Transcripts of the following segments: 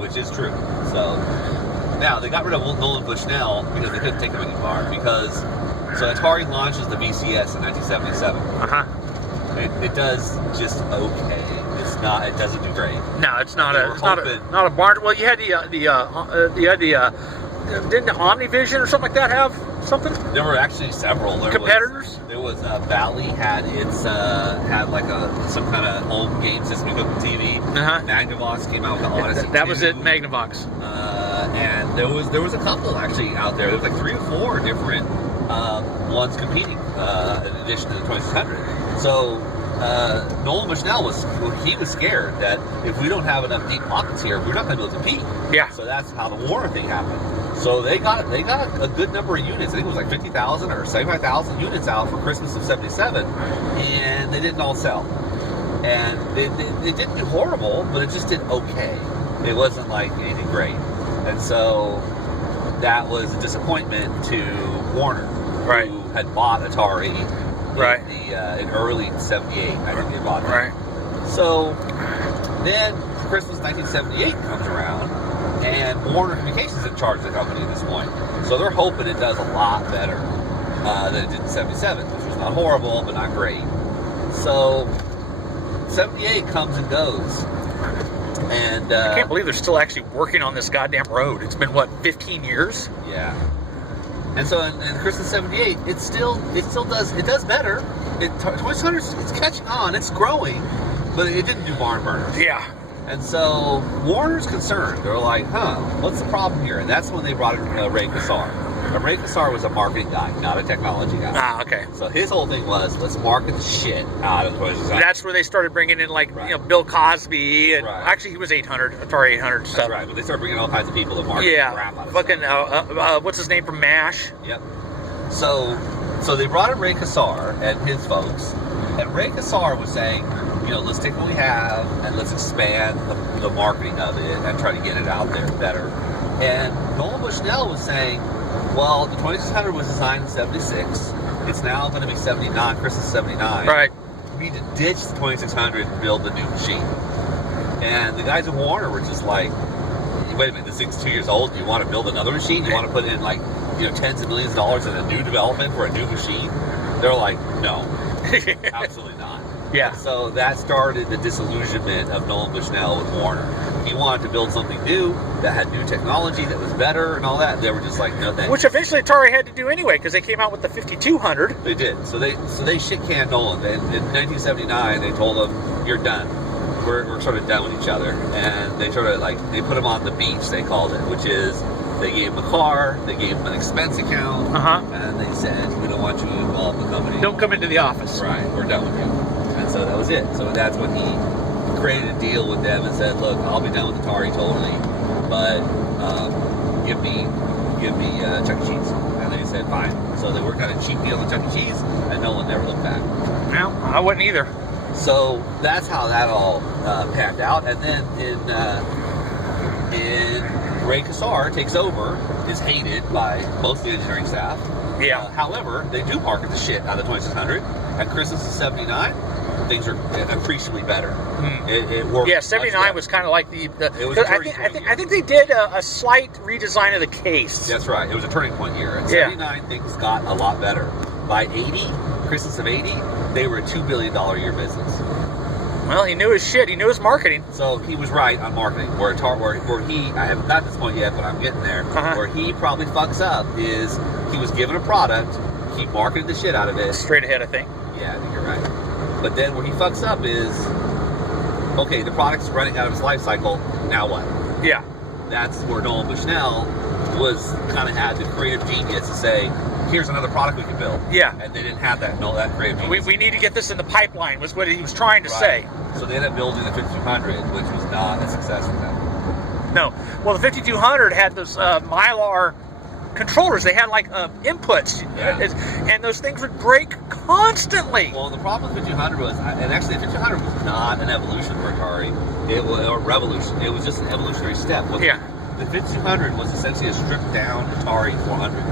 which is true. So now they got rid of Nolan Bushnell because they couldn't take him anymore. So Atari launches the VCS in 1977. It does just okay. It doesn't do great. No, it's not a barn. Well, you had didn't the Omnivision or something like that have something? There were actually several competitors. There was Valley had like some kind of home game system you could put TV. Magnavox came out with the Odyssey. That was it, Magnavox. And there was a couple actually out there. There was like 3 or 4 different ones competing in addition to the 2600. So Nolan Bushnell was scared that if we don't have enough deep pockets here, we're not going to be able to compete. Yeah. So that's how the Warner thing happened. So they got a good number of units. I think it was like 50,000 or 75,000 units out for Christmas of '77, and they didn't all sell. And it didn't do horrible, but it just did okay. It wasn't like anything great. And so that was a disappointment to Warner, who had bought Atari in early '78. I think they bought it. So then Christmas 1978 comes around, and Warner Communications is in charge of the company at this point. So they're hoping it does a lot better than it did in '77, which was not horrible, but not great. So '78 comes and goes. And I can't believe they're still actually working on this goddamn road. It's been, what, 15 years? Yeah. And so in Christmas '78, it does better. 2600 it's catching on, it's growing, but it didn't do barn burners. Yeah. And so Warner's concerned. They're like, what's the problem here? And that's when they brought in Ray Kassar. And Ray Kassar was a marketing guy, not a technology guy. Okay. So his whole thing was, let's market the shit out of 2600. That's where they started bringing in, like, Bill Cosby, and actually he was 800, Atari 800 stuff. That's right, but they started bringing all kinds of people to market the crap out of fucking, what's his name from MASH? Yep. So they brought in Ray Kassar and his folks, and Ray Kassar was saying, let's take what we have and let's expand the marketing of it and try to get it out there better. And Nolan Bushnell was saying, well, the 2600 was designed in '76. It's now going to be '79, Christmas '79. Right. We need to ditch the 2600 and build the new machine. And the guys at Warner were just like, wait a minute, this thing's 2 years old. Do you want to build another machine? Do you want to put in tens of millions of dollars in a new development for a new machine? They're like, no, absolutely not. Yeah. And so that started the disillusionment of Nolan Bushnell with Warner. He wanted to build something new that had new technology that was better and all that. They were just like, no thanks. Which eventually Atari had to do anyway, because they came out with the 5200. They did. So they shit-canned Nolan. In 1979, they told him, you're done. We're sort of done with each other. And they sort of they put him on the beach, they called it, which is they gave him a car, they gave him an expense account, and they said, we don't want you involved in the company. Don't come into the office. Right, we're done with you. And so that was it. So that's when he created a deal with them and said, look, I'll be done with Atari totally, but give me Chuck E. Cheese. And they said, fine. So they worked out a cheap deal with Chuck E. Cheese, and no one never looked back. No, I wouldn't either. So that's how that all panned out. And then in Ray Kassar takes over, is hated by most of the engineering staff. Yeah. However, they do market the shit out of the 2600. At Christmas of '79, things are appreciably better. It worked. Yeah, '79 was kind of like the it was I think they did a slight redesign of the case. That's right. It was a turning point year. At '79, things got a lot better. By '80, Christmas of '80, they were a $2 billion a year business. Well, he knew his shit. He knew his marketing. So he was right on marketing. Where he, I haven't got to this point yet, but I'm getting there. Where he probably fucks up is he was given a product, he marketed the shit out of it. Straight ahead, I think. Yeah, I think you're right. But then where he fucks up is, okay, the product's running out of its life cycle, now what? Yeah. That's where Nolan Bushnell kind of had the creative genius to say, here's another product we can build. Yeah. And they didn't have that creative genius. We need to get this in the pipeline, was what he was trying to say. So they ended up building the 5200, which was not a success for them. No. Well, the 5200 had those Mylar controllers. They had inputs, and those things would break constantly. Well, the problem with 5200 was, and actually the 5200 was not an evolution for Atari. It was a revolution. It was just an evolutionary step. The 5200 was essentially a stripped down Atari 400.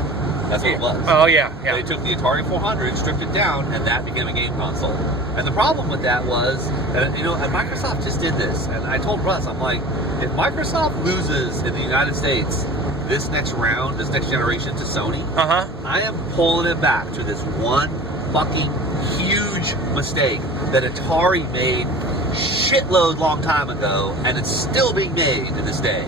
That's what it was. Oh, yeah. They took the Atari 400, stripped it down, and that became a game console. And the problem with that was And and Microsoft just did this. And I told Russ, I'm like, if Microsoft loses in the United States this next round, this next generation to Sony, I am pulling it back to this one fucking huge mistake that Atari made shitload long time ago, and it's still being made to this day.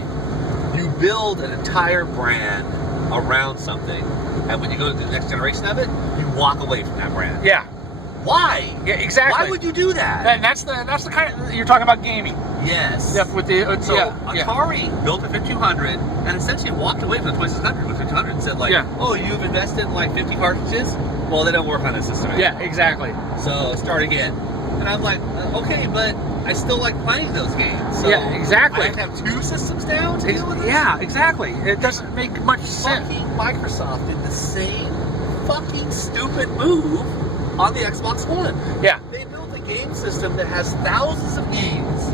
You build an entire brand around something, and when you go to the next generation of it, you walk away from that brand. Yeah. Why? Yeah, exactly. Why would you do that? And that's the kind of, you're talking about gaming. Yes. Yeah, with the Atari built a 5200 and essentially walked away from the 2600 with 5200 and said oh, you've invested in like 50 cartridges? Well, they don't work on this system anymore. Yeah, exactly. So start again. And I'm like, okay, but I still like playing those games. So yeah, exactly. I have to have two systems now to deal with this? Yeah, exactly. It doesn't make much sense. Fucking Microsoft did the same fucking stupid move on the Xbox One. Yeah. They built a game system that has thousands of games,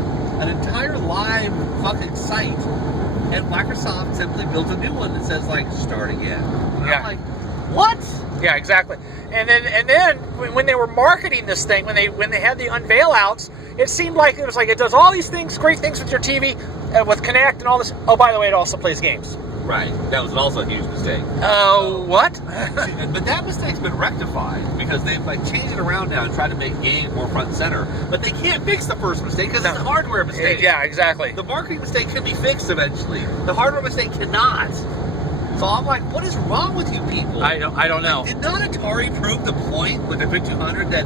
an entire live fucking site, and Microsoft simply built a new one that says like start again. And I'm like, what? Yeah, exactly. And then when they were marketing this thing, when they had the unveil outs, it seemed like it does all these things, great things with your TV, with Kinect and all this. Oh, by the way, it also plays games. Right. That was also a huge mistake. Oh, what? But that mistake's been rectified because they've changed it around now and tried to make games more front and center. But they can't fix the first mistake because it's a hardware mistake. Yeah, exactly. The marketing mistake can be fixed eventually. The hardware mistake cannot. So I'm like, what is wrong with you people? I don't know. Did not Atari prove the point with the 5200 that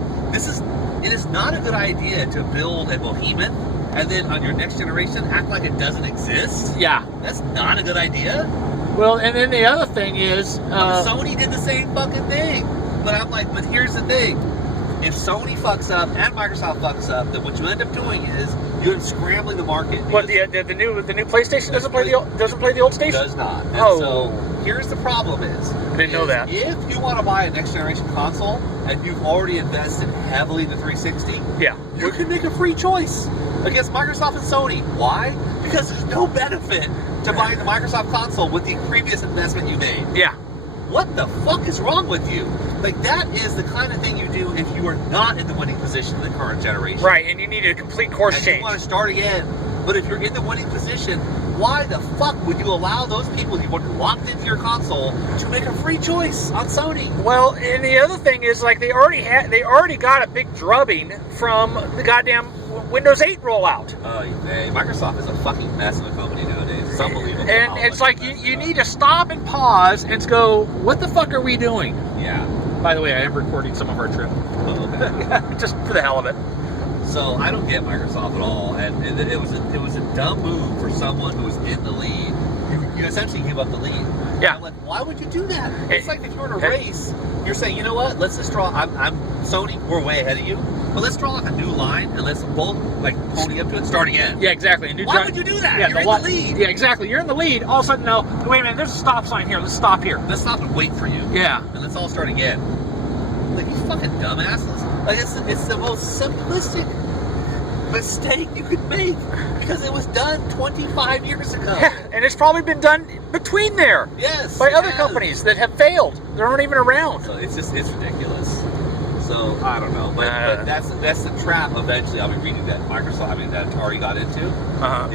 it is not a good idea to build a behemoth and then on your next generation act like it doesn't exist? Yeah. That's not a good idea. Well, and then the other thing is... Sony did the same fucking thing. But I'm like, but here's the thing. If Sony fucks up and Microsoft fucks up, then what you end up doing is you end up scrambling the market. What, the new PlayStation doesn't play the old station? Does not. And so here's the problem is... I didn't know that. If you want to buy a next generation console and you've already invested heavily in the 360, you can make a free choice against Microsoft and Sony. Why? Because there's no benefit to buying the Microsoft console with the previous investment you made. Yeah. What the fuck is wrong with you? That is the kind of thing you do if you are not in the winning position in the current generation. Right, and you need a complete course and change. You want to start again. But if you're in the winning position, why the fuck would you allow those people who are locked into your console to make a free choice on Sony? Well, and the other thing is they already got a big drubbing from the goddamn Windows 8 rollout. Microsoft is a fucking mess of a company nowadays. It's unbelievable. And it's like you need to stop and pause and go, what the fuck are we doing? Yeah. By the way, I am recording some of our trip. Oh, okay. Just for the hell of it. So I don't get Microsoft at all, and it was a dumb move for someone who was in the lead. You essentially give up the lead. Yeah. I'm like, why would you do that? It's like if you're in a race, you're saying, you know what? Let's just draw. I'm Sony. We're way ahead of you, but let's draw a new line and let's both pony up to it. Start again. Yeah, exactly. Why would you do that? Yeah, you're in the lead. Yeah, exactly. You're in the lead. All of a sudden, no. Wait a minute. There's a stop sign here. Let's stop here. Let's stop and wait for you. Yeah. And let's all start again. You fucking dumbasses. It's the most simplistic mistake you could make because it was done 25 years ago. Yeah, and it's probably been done between there. Yes. By other companies that have failed. They aren't even around. So it's ridiculous. So I don't know, but that's the trap. Eventually, I'll be reading that that Atari got into.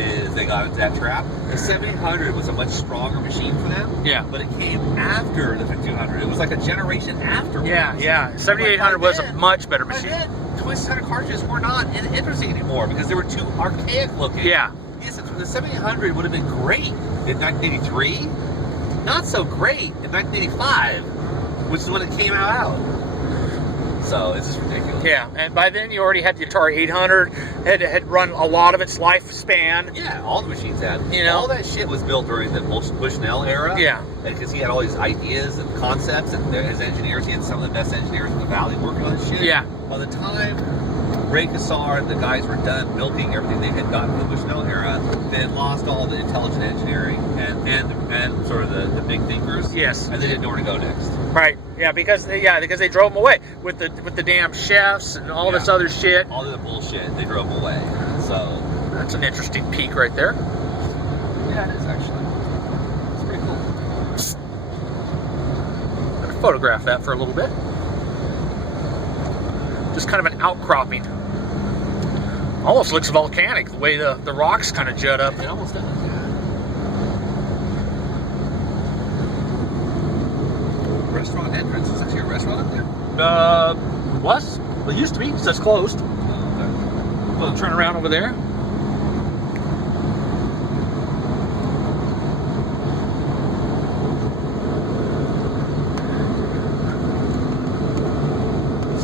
Is they got into that trap. The 7800 was a much stronger machine for them. Yeah. But it came after the 5200. It was like a generation afterwards. Yeah. 7800 was a much better machine. Then, 2600 cartridges were not interesting anymore because they were too archaic looking. Yeah. Yes, the 7800 would have been great in 1983. Not so great in 1985, which is when it came out. So it's just ridiculous. Yeah, and by then you already had the Atari 800. Had run a lot of its lifespan. Yeah, all the machines had. All that shit was built during the Bushnell era. Yeah. Because he had all these ideas and concepts, and as engineers, he had some of the best engineers in the valley working on this shit. Yeah. By the time Ray Kassar and the guys were done milking everything they had gotten from the Bushnell era, they had lost all the intelligent engineering and sort of the big thinkers. Yes. And they didn't know where to go next. Right. Yeah, because they drove them away with the damn chefs and all this other shit. All the bullshit, they drove them away. So that's an interesting peak right there. Yeah, it is actually. It's pretty cool. I'm gonna photograph that for a little bit. Just kind of an outcropping Almost looks volcanic, the way the rocks kind of jut up. It almost does, yeah. Restaurant entrance. Is actually a restaurant up there? Was? Well, it used to be. It says closed. Oh, okay. We'll turn around over there.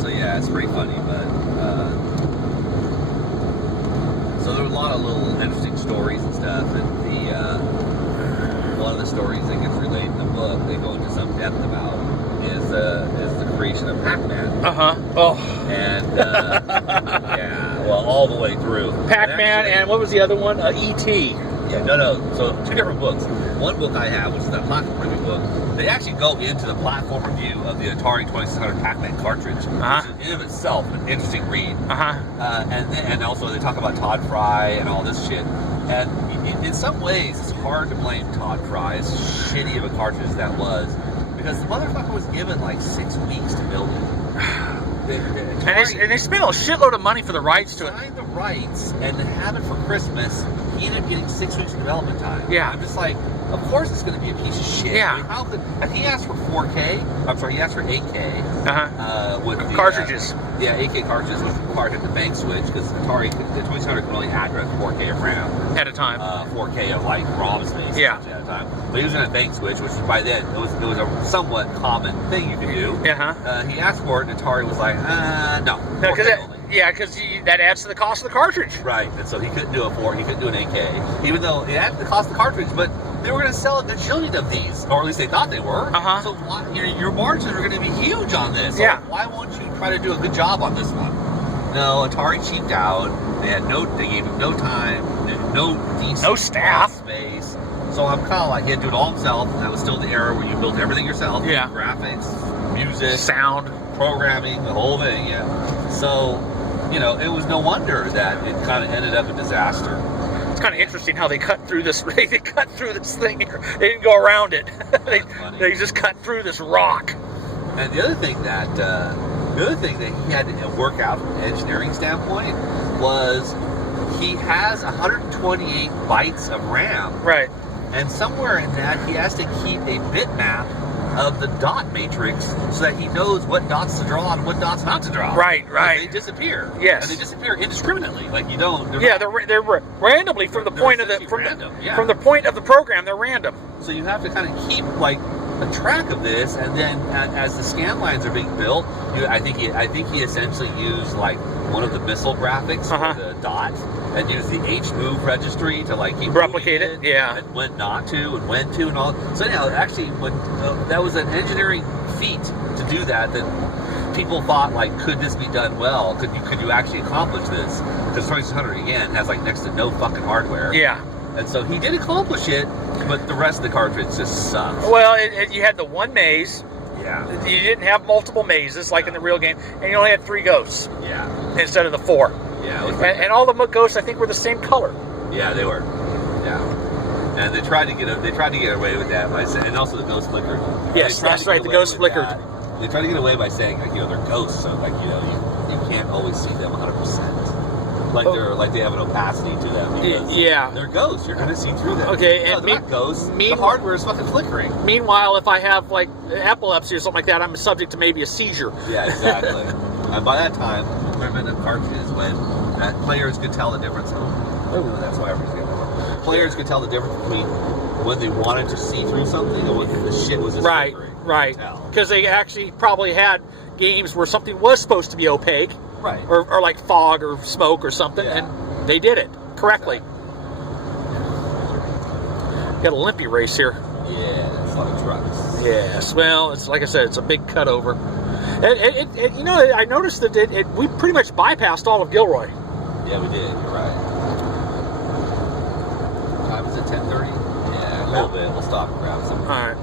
So yeah, it's pretty funny, but so there were a lot of little interesting stories and stuff, and one of the stories that gets relayed in the book, they go into some depth about, is the creation of Pac-Man. Oh. And yeah, well, all the way through. Pac-Man, and what was the other one? E.T. Yeah, no. So two different books. One book I have, which is that platform review book, they actually go into the platform review of the Atari 2600 Pac-Man cartridge, which is in of itself an interesting read. And also they talk about Todd Fry and all this shit. And in some ways, it's hard to blame Todd Fry, as shitty of a cartridge as that was, because the motherfucker was given like 6 weeks to build it. And they spent a shitload of money for the rights to it. Signed the rights, and to have it for Christmas, he ended up getting 6 weeks of development time. Yeah. I'm just like, of course it's going to be a piece of shit. Yeah. I mean, how could? And he asked for 4K. I'm sorry, he asked for 8K. With the cartridges. 8K cartridges, which required him to bank switch, because Atari, the 2600 could only address 4K of RAM at a time. 4K of like ROM space. Yeah. At a time. But he was going to bank switch, which by then it was a somewhat common thing you could do. He asked for it, and Atari was like, no. Because that adds to the cost of the cartridge. Right, and so he couldn't do he couldn't do an 8K, even though it added the cost of the cartridge, but they were going to sell a gajillion of these, or at least they thought they were. So your margins are going to be huge on this. So why won't you try to do a good job on this one? No, Atari cheaped out. They gave him no time, no decent staff space. So I'm kind of like, he had to do it all himself, and that was still the era where you built everything yourself. Yeah. Graphics, music, sound, programming, the whole thing, So, it was no wonder that it kind of ended up a disaster. It's kind of interesting how they cut through this. They cut through this thing here. They didn't go around it. they just cut through this rock. And the other thing that he had to work out from an engineering standpoint was he has 128 bytes of RAM. Right. And somewhere in that, he has to keep a bitmap of the dot matrix so that he knows what dots to draw and what dots not to draw. Right. They disappear. Yes. And they disappear indiscriminately. Like you don't. They're randomly from the point of the point of the program. They're random. So you have to kind of keep like a track of this, and then as the scan lines are being built, I think he essentially used like one of the missile graphics for the dot, and used the H move registry to like keep replicate it, and when not to, and when to, and all. So anyhow, actually, when that was an engineering feat to do that people thought like, could this be done well? Could you actually accomplish this? Because 2600 again has like next to no fucking hardware. Yeah. And so he did accomplish it, but the rest of the cartridge just sucks. Well, you had the one maze. Yeah. You didn't have multiple mazes like in the real game, and you only had 3 ghosts. Yeah. Instead of the 4. Yeah. And all the ghosts, I think, were the same color. Yeah, they were. Yeah. And they tried to get away with that by saying, and also the ghost flickered. Yes, that's right. The ghost flickered. They tried to get away by saying, like, they're ghosts, so like, you can't always see them 100%. Like they have an opacity to them. Yeah. They're ghosts. You're gonna see through them. Okay, no, and they're not ghosts. The hardware is fucking flickering. Meanwhile, if I have like epilepsy or something like that, I'm subject to maybe a seizure. Yeah, exactly. And by that time, equipment and cartridges when players could tell the difference. Oh, that's why everybody's getting it. Players could tell the difference between when they wanted to see through something and when the shit was just flickering. Right. Because they actually probably had games where something was supposed to be opaque. Right. Or like fog or smoke or something, and they did it correctly. Got a limpy race here. Yeah, it's a lot of trucks. Yes, well, it's like I said, it's a big cutover. I noticed that we pretty much bypassed all of Gilroy. Yeah, we did. You're right. Time is it 10:30? Yeah, a little bit. We'll stop and grab some. All right.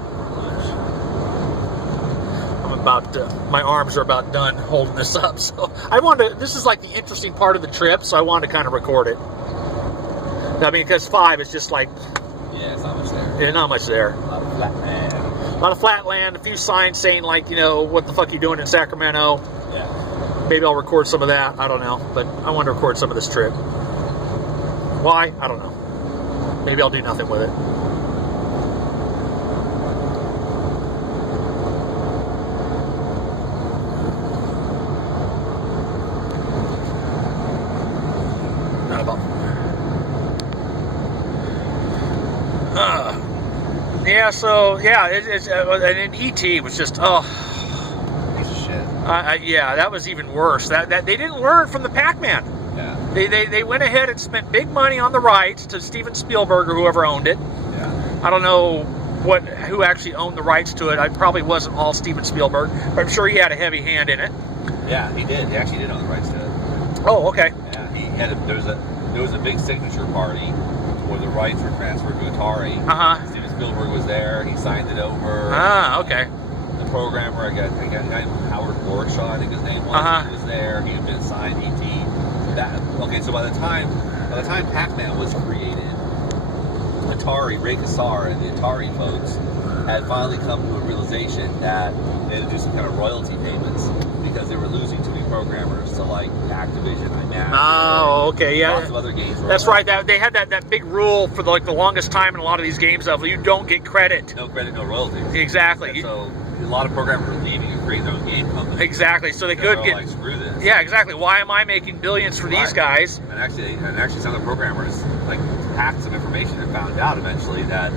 My arms are about done holding this up, so this is like the interesting part of the trip, so I wanted to kind of record it. I mean, because 5 is just like... Yeah, it's not much there. Yeah, not much there. A lot of flat land. A lot of flat land, a few signs saying like, what the fuck you doing in Sacramento? Yeah. Maybe I'll record some of that. I don't know. But I want to record some of this trip. Why? I don't know. Maybe I'll do nothing with it. Yeah, so, yeah, and E.T. was just, oh. Piece of shit. Yeah, that was even worse. That they didn't learn from the Pac-Man. Yeah. They went ahead and spent big money on the rights to Steven Spielberg or whoever owned it. Yeah. I don't know who actually owned the rights to it. It probably wasn't all Steven Spielberg, but I'm sure he had a heavy hand in it. Yeah, he did. He actually did own the rights to it. Oh, okay. Yeah, he had there was a big signature party where the rights were transferred to Atari. Steven Spielberg was there. He signed it over. Okay. The programmer, I got Howard Warshaw, I think his name was. He was there. He had been assigned ET. So by the time Pac-Man was created, Atari, Ray Kassar, and the Atari folks had finally come to a realization that they had to do some kind of royalty payments because they were losing too many programmers to like Activision, IMAX. Oh, okay, yeah. Lots of other games. That's right. They had that big rule for the longest time in a lot of these games of you don't get credit. No credit, no royalties. Exactly. So a lot of programmers were leaving and creating their own game companies. Exactly. So they could get like, screw this. Yeah, exactly. Why am I making billions for these guys? And actually, some of the programmers like hacked some information and found out eventually that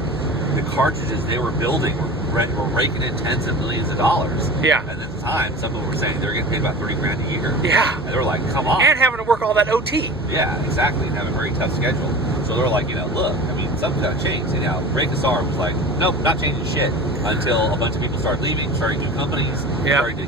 the cartridges they were building were raking in tens of millions of dollars. Yeah. And at the time, some people were saying they were getting paid about $30,000 a year. Yeah. And they were like, come on. And having to work all that OT. Yeah, exactly. And having a very tough schedule. So they were like, look, I mean, something's got to change. Ray Kassar was like, nope, not changing shit until a bunch of people started leaving, starting new companies, starting to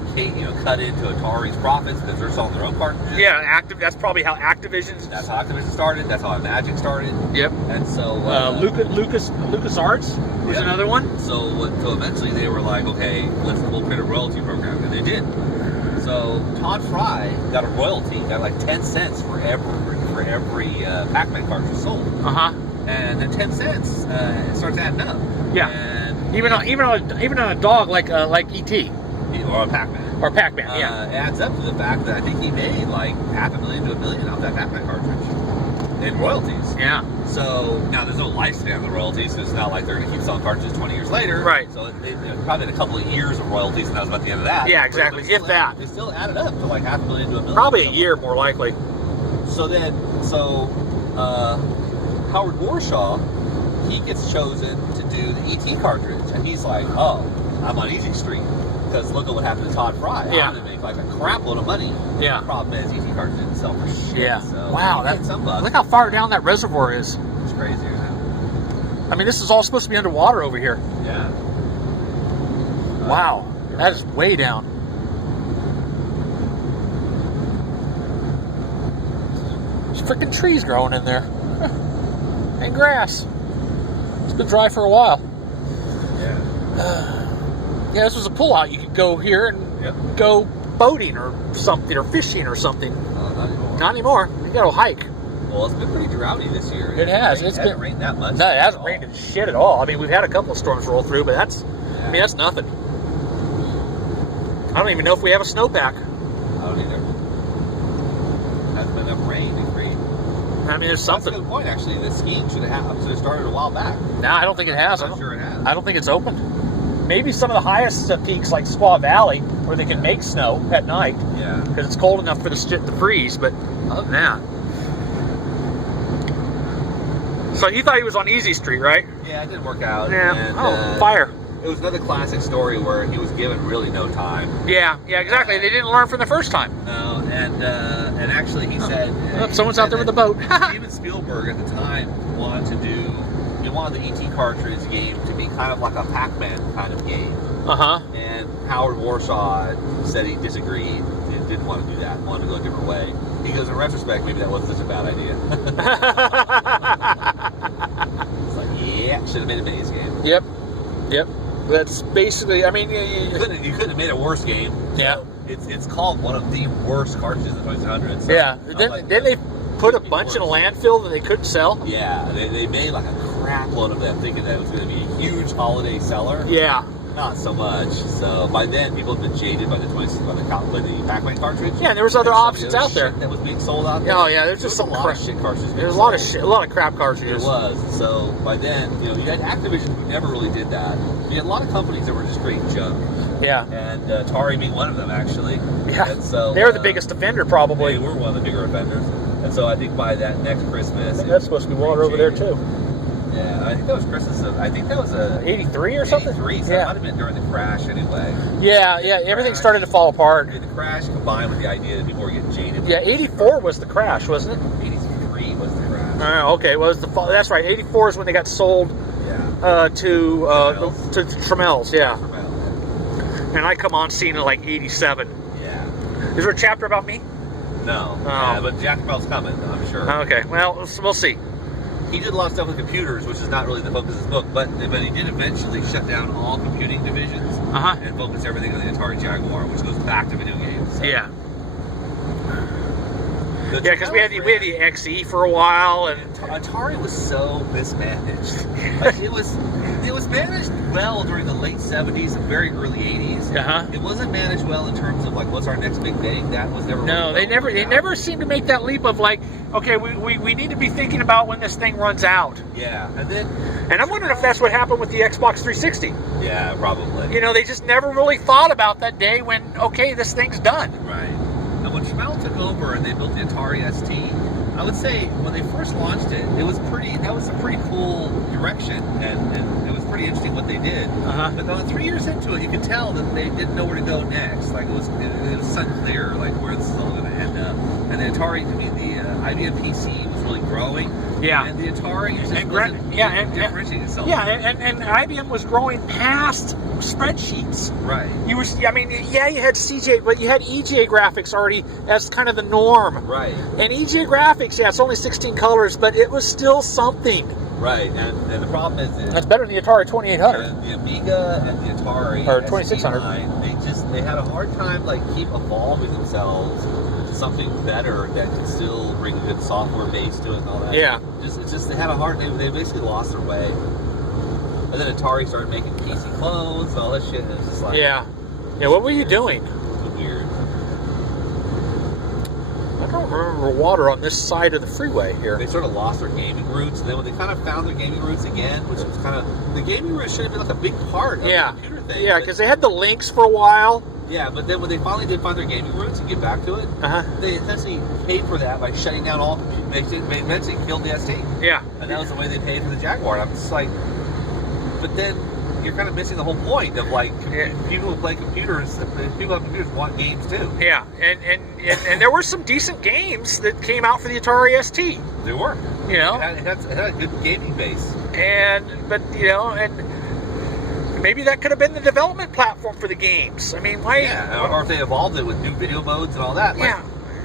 cut into Atari's profits because they're selling their own cartridges. Yeah, that's probably how Activision. That's how Activision started. That's how Magic started. Yep. And so LucasArts was another one. So eventually they were like, okay, we'll create a royalty program, and they did. So Todd Fry got a royalty, got like 10 cents for every Pac-Man cartridge sold. And then 10 cents it starts adding up. Yeah. And even on a dog like E.T. or a Pac-Man. Or Pac-Man, yeah. It adds up to the fact that I think he made like $500,000 to $1 million off that Pac-Man cartridge in royalties. Yeah. So now there's no lifespan of the royalties, so it's not like they're going to keep selling cartridges 20 years later. Right. So it probably had a couple of years of royalties, and that was about the end of that. Yeah, exactly. If that. It still added up to like $500,000 to $1 million. Probably a year, more likely. So Howard Warshaw, he gets chosen to do the ET cartridge, and he's like, oh, I'm on Easy Street. Because look at what happened to Todd Fry. Yeah. I'm going to make like a crap load of money. Yeah. The problem is ET cartridge didn't sell for shit. Yeah. So wow. Look how far down that reservoir is. It's crazy, isn't it? I mean, this is all supposed to be underwater over here. Yeah. Wow. That is way down. There's freaking trees growing in there. And grass. It's been dry for a while. Yeah. Yeah, this was a pullout. You could go here and go boating or something, or fishing or something. Not anymore. You got to hike. Well, it's been pretty droughty this year. It has. It hasn't rained that much. No, it hasn't rained shit at all. I mean, we've had a couple of storms roll through, but that's nothing. I don't even know if we have a snowpack. I don't either. Hasn't been enough rain to create. I mean, there's something. That's a good point, actually. The skiing should have started a while back. No, I don't think it has. I'm not sure it has. I don't think it's opened. Maybe some of the highest peaks, like Squaw Valley, where they can make snow at night. Yeah. Because it's cold enough for the shit to freeze. But other than that. So you thought he was on Easy Street, right? Yeah, it didn't work out. Yeah. And, fire. It was another classic story where he was given really no time. Yeah, exactly. They didn't learn from the first time. No, and actually he said... someone's out there with a boat. Steven Spielberg at the time wanted the E.T. cartridge game to be kind of like a Pac-Man kind of game. And Howard Warshaw said he disagreed and didn't want to do that, wanted to go a different way. He goes, in retrospect, maybe that wasn't such a bad idea. It's like, yeah, should have made a maze game. Yep. That's basically, I mean... You couldn't have made a worse game. Yeah. It's called one of the worst cartridges in the 1900s. So yeah. Didn't they put a bunch in a landfill that they couldn't sell? Yeah. They made like a crap load of them thinking that it was going to be a huge holiday seller. Yeah. not so much. So by then, people have been jaded by the Pac-Man cartridge. Yeah, and there was other options out there that was being sold out there. Oh yeah, there's just some a lot of shit cartridges. There's a lot of shit, a lot of crap cartridges. There was. So by then, you had Activision who never really did that. You had a lot of companies that were just straight junk. Yeah. And Atari being one of them, actually. Yeah. And so they were the biggest offender, probably. They were one of the bigger offenders. And so I think by that next Christmas, that's supposed to be water over there too. Yeah, I think that was Christmas. I think that was a 83 or something. 83, so it might have been during the crash anyway. Yeah, everything started to fall apart. The crash combined with the idea that people were getting jaded. Yeah, 84 was the crash, wasn't it? 83 was the crash. Okay, well, that's right. 84 is when they got sold to Trammell's. Yeah. And I come on scene in like 87. Yeah. Is there a chapter about me? No. Oh. Yeah, but Jack Trammell's coming, I'm sure. Okay, well, we'll see. He did a lot of stuff with computers, which is not really the focus of his book, but he did eventually shut down all computing divisions and focus everything on the Atari Jaguar, which goes back to video games. So. Yeah. Yeah, because we had the XE for a while, and Atari was so mismanaged. Like it was managed well during the late '70s and very early '80s. It wasn't managed well in terms of like what's our next big thing. That was never. No, they never seemed to make that leap of like, okay, we need to be thinking about when this thing runs out. Yeah, and I'm wondering if that's what happened with the Xbox 360. Yeah, probably. They just never really thought about that day when this thing's done. Right. And when Trammell took over and they built the Atari ST, I would say when they first launched it, that was a pretty cool direction, and it was pretty interesting what they did. But then 3 years into it, you could tell that they didn't know where to go next. Like it was unclear, like where this is all going to end up. And the IBM PC was really growing. Yeah. And the Atari just wasn't differentiating itself. Yeah, and IBM was growing past spreadsheets. Right. You had CJ, but you had EJ graphics already as kind of the norm. Right. And EJ graphics, it's only 16 colors, but it was still something. Right, and the problem is that's better than the Atari 2800. The Amiga and the Atari or 2600. They had a hard time keep evolving themselves to something better that could still bring a good software base to it and all that. Yeah. It's just they had a hard. They basically lost their way. And then Atari started making PC clones and all that shit. And it was just like yeah. What were you doing? Weird. I don't remember water on this side of the freeway here. They sort of lost their gaming roots, and then when they kind of found their gaming roots again, which was kind of the gaming roots should have been like a big part of the computer thing. Yeah, because they had the links for a while. Yeah, but then when they finally did find their gaming roots and get back to it, they essentially paid for that by shutting down all. They eventually killed the ST. Yeah, and that was the way they paid for the Jaguar. And I'm just like, but then you're kind of missing the whole point of people who play computers. People who have computers want games too. Yeah, and there were some decent games that came out for the Atari ST. There were. It had a good gaming base. But maybe that could have been the development platform for the games. I mean, why? Yeah, or if they evolved it with new video modes and all that.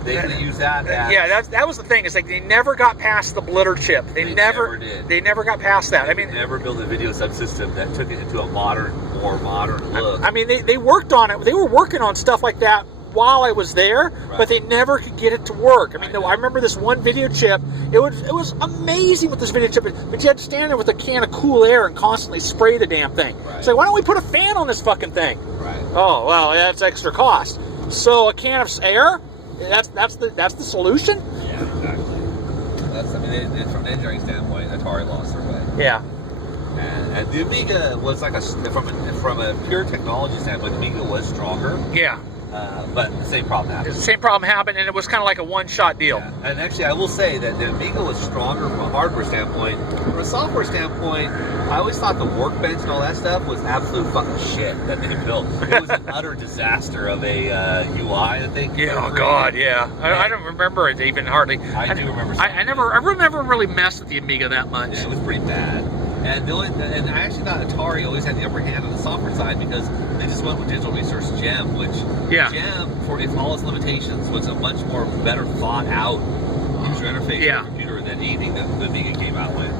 They could use that. That was the thing. It's like they never got past the blitter chip. They never did. They never got past that. They never built a video subsystem that took it into a more modern look. I mean, they worked on it. They were working on stuff like that while I was there, but they never could get it to work. I mean, I remember this one video chip. It was amazing with this video chip, but you had to stand there with a can of cool air and constantly spray the damn thing. Right. So why don't we put a fan on this fucking thing? Right. Oh well, that's extra cost. So a can of air. That's the solution. Yeah, exactly. From an engineering standpoint, Atari lost their way. Yeah. And the Amiga was from a pure technology standpoint, the Amiga was stronger. Yeah. But the same problem happened. The same problem happened, and it was kind of like a one-shot deal. Yeah. And actually, I will say that the Amiga was stronger from a hardware standpoint. From a software standpoint, I always thought the workbench and all that stuff was absolute fucking shit that they built. It was an utter disaster of a UI that they created. Oh God, yeah. I don't remember it even hardly. I do remember. I never really messed with the Amiga that much. Yeah, it was pretty bad. And I actually thought Atari always had the upper hand on the software side because they just went with Digital Resource GEM, which GEM, for all its limitations, was a much more better thought out user interface for a computer than anything that the Amiga came out with.